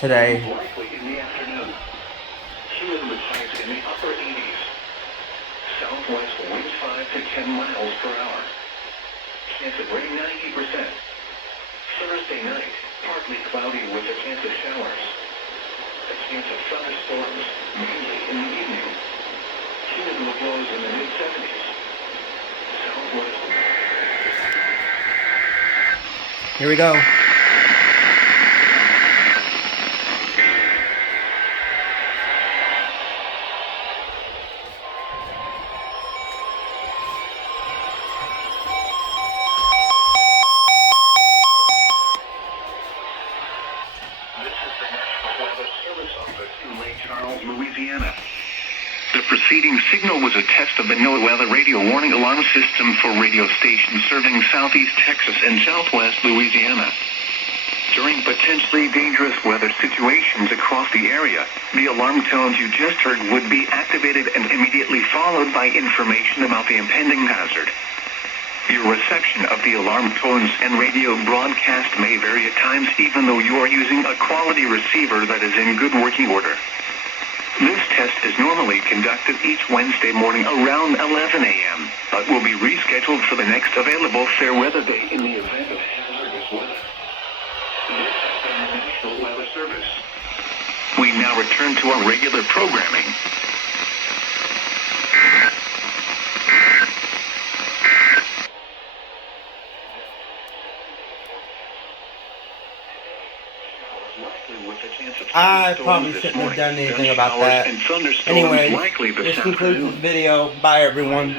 today. Likely in the afternoon. Humid with highs in the upper 80s. Southwest winds 5 to 10 miles per hour. Chance of rain 90%. Thursday night, partly cloudy with a chance of showers. A chance of thunderstorms, mainly in the evening. Humid with lows in the mid-70s. Southwest. Here we go. Louisiana. The preceding signal was a test of the NOAA radio warning alarm system for radio stations serving southeast Texas and southwest Louisiana. During potentially dangerous weather situations across the area, the alarm tones you just heard would be activated and immediately followed by information about the impending hazard. Your reception of the alarm tones and radio broadcast may vary at times even though you are using a quality receiver that is in good working order. This test is normally conducted each Wednesday morning around 11 a.m., but will be rescheduled for the next available fair weather day in the event of hazardous weather. This has been the National Weather Service. We now return to our regular programming. I probably shouldn't have done anything about that. Anyway, this concludes this video. Bye, everyone.